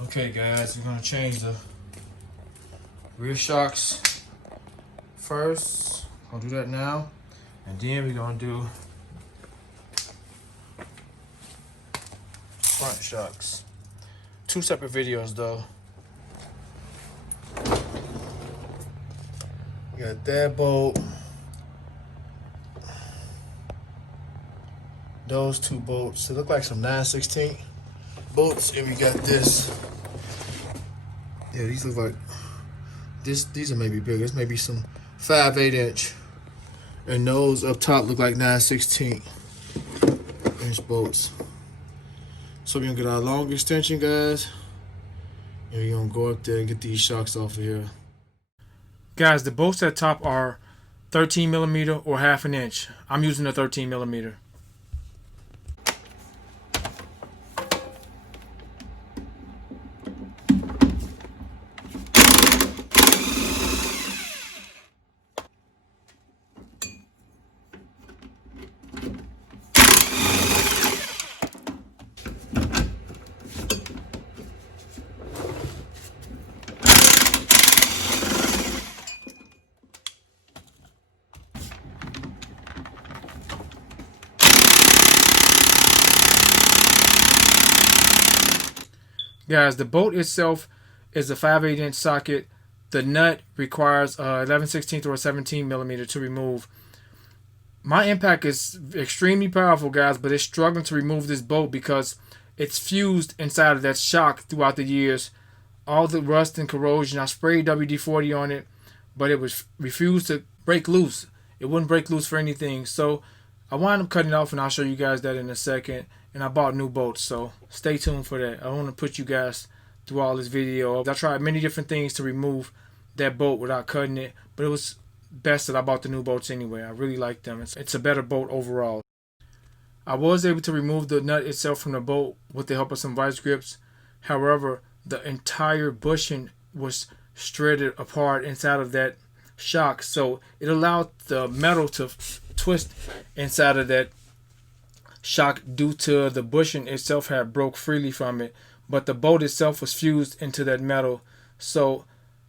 Okay guys, we're gonna change the rear shocks first. I'll do that now. And then we're gonna do front shocks. Two separate videos though. We got that bolt. Those two bolts. They look like some 9/16 bolts. And we got this. Yeah, these look like these are maybe bigger. This may be some 5/8 inch. And those up top look like 9/16 inch bolts. So we're gonna get our long extension, guys. And we're gonna go up there and get these shocks off of here. Guys, the bolts at top are 13 millimeter or 1/2 inch. I'm using a 13 millimeter. Guys, the bolt itself is a 5/8 inch socket. The nut requires 11/16 or a 17 millimeter to remove. My impact is extremely powerful, guys, but it's struggling to remove this bolt because it's fused inside of that shock throughout the years. All the rust and corrosion. I sprayed WD-40 on it, but it was refused to break loose. It wouldn't break loose for anything. So I wound up cutting it off, and I'll show you guys that in a second. And I bought new bolts, so stay tuned for that. I want to put you guys through all this video. I tried many different things to remove that bolt without cutting it, but it was best that I bought the new bolts anyway. I really like them. It's a better bolt overall. I was able to remove the nut itself from the bolt with the help of some vice grips. However, the entire bushing was shredded apart inside of that shock, so it allowed the metal to twist inside of that shock due to the bushing itself had broke freely from it, but the bolt itself was fused into that metal, so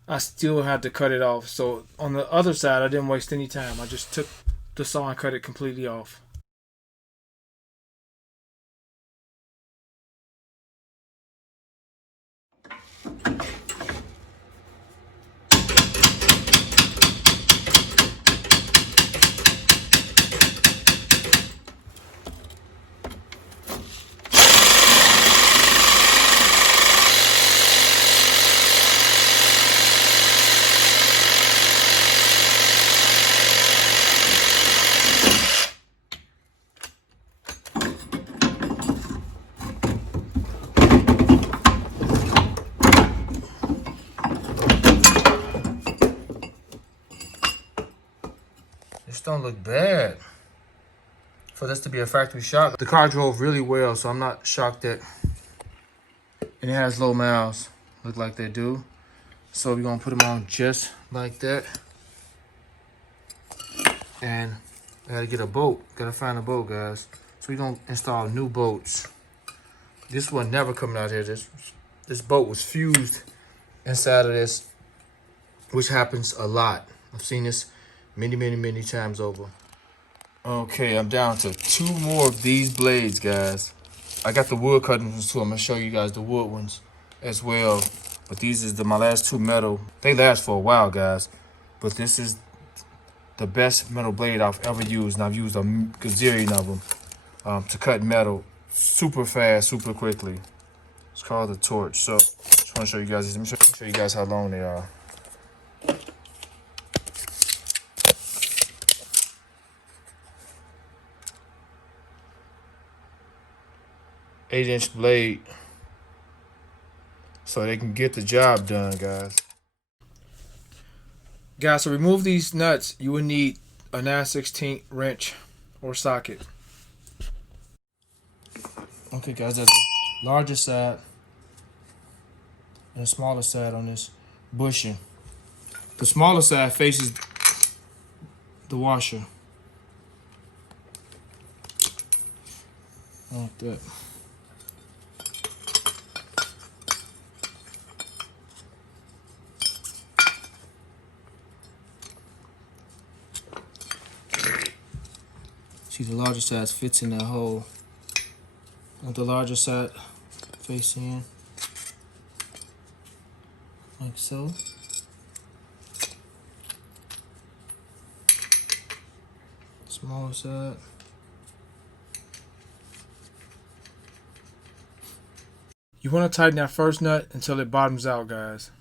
I still had to cut it off. So on the other side, I didn't waste any time. I just took the saw and cut it completely off. This don't look bad for this to be a factory shock. The car drove really well, so I'm not shocked that, and it has low miles, look like they do. So we're gonna put them on just like that. And I gotta get a bolt, gotta find a bolt, guys. So we're gonna install new bolts. This one never coming out here. This bolt was fused inside of this, which happens a lot. I've seen this many times over. Okay, I'm down to 2 more of these blades, guys. I got the wood cutting ones too. I'm gonna show you guys the wood ones as well. But these is my last 2 metal. They last for a while, guys. But this is the best metal blade I've ever used, and I've used a gazillion of them to cut metal super fast, super quickly. It's called the torch. So just want to show you guys. Let me show you guys how long they are. Eight-inch blade, so they can get the job done, guys. Guys, to remove these nuts, you would need a 9/16 wrench or socket. Okay, guys, that's the larger side and the smaller side on this bushing. The smaller side faces the washer. Like that. See, the larger side fits in that hole. Want the larger side face in, like so. Smaller side. You want to tighten that first nut until it bottoms out, guys.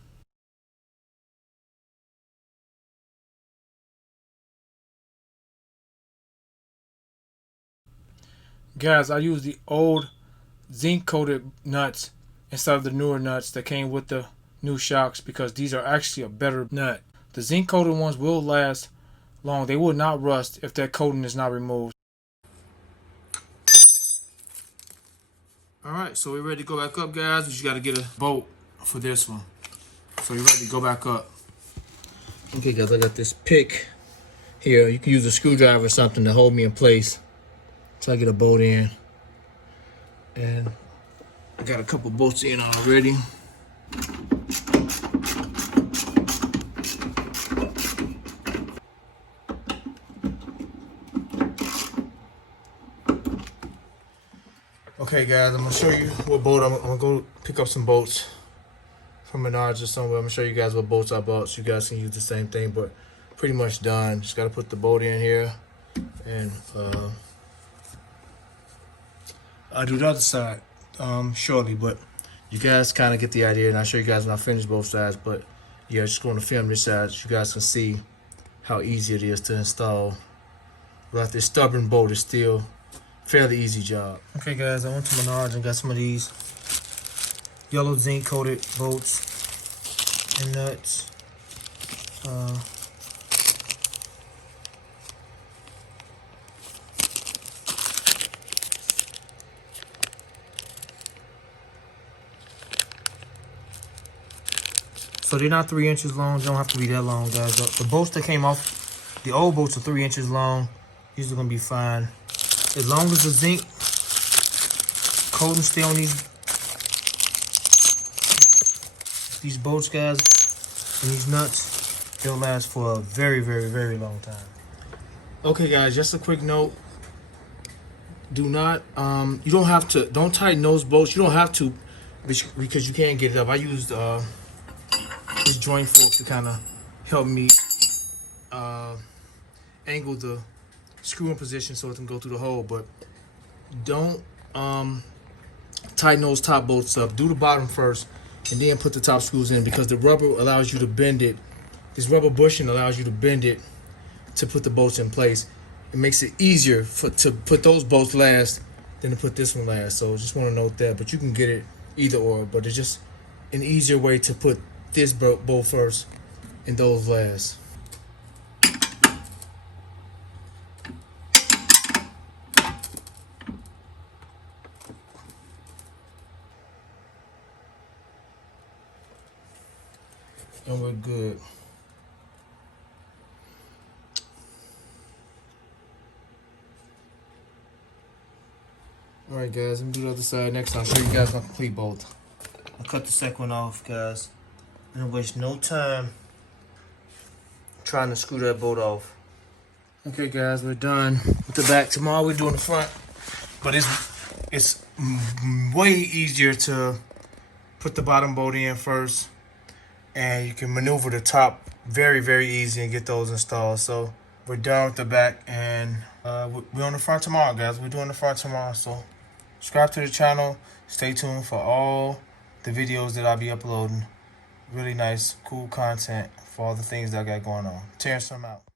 Guys, I use the old zinc coated nuts instead of the newer nuts that came with the new shocks because these are actually a better nut. The zinc coated ones will last long. They will not rust if that coating is not removed. Alright, so we're ready to go back up, guys. We just got to get a bolt for this one. So you're ready to go back up. Okay, guys, I got this pick here. You can use a screwdriver or something to hold me in place. So I get a bolt in. And I got a couple bolts in already. Okay, guys, I'm gonna show you what bolt I'm gonna go pick up some bolts from Menards or somewhere. I'm gonna show you guys what bolts I bought so you guys can use the same thing, but pretty much done. Just gotta put the bolt in here, and I'll do the other side shortly, but you guys kind of get the idea, and I'll show you guys when I finish both sides. But yeah, just going to film this side so you guys can see how easy it is to install. Without this stubborn bolt, it's still fairly easy job. Okay, guys, I went to Menards and got some of these yellow zinc coated bolts and nuts. So they're not 3 inches long. They don't have to be that long, guys. The bolts that came off, the old bolts are 3 inches long. These are gonna be fine. As long as the zinc coating stay on these bolts, guys, and these nuts, they'll last for a very, very, very long time. Okay, guys, just a quick note. Do not, you don't have to, don't tighten those bolts. You don't have to because you can't get it up. I used this joint fork to kind of help me angle the screw in position so it can go through the hole, but don't tighten those top bolts up. Do the bottom first and then put the top screws in, because the rubber allows you to bend it. This rubber bushing allows you to bend it to put the bolts in place. It makes it easier to put those bolts last than to put this one last. So just want to note that, but you can get it either or, but it's just an easier way to put this bolt first and those last. And we're good. Alright, guys, let me do the other side next time. I'll show you guys my complete bolt. I'll cut the second one off, guys. I don't waste no time trying to screw that bolt off. Okay, guys, we're done with the back. Tomorrow we're doing the front, but it's way easier to put the bottom bolt in first, and you can maneuver the top very, very easy and get those installed. So we're done with the back, and we're on the front tomorrow, guys. We're doing the front tomorrow, so subscribe to the channel. Stay tuned for all the videos that I'll be uploading. Really nice, cool content for all the things that I got going on. Terrence, I'm out.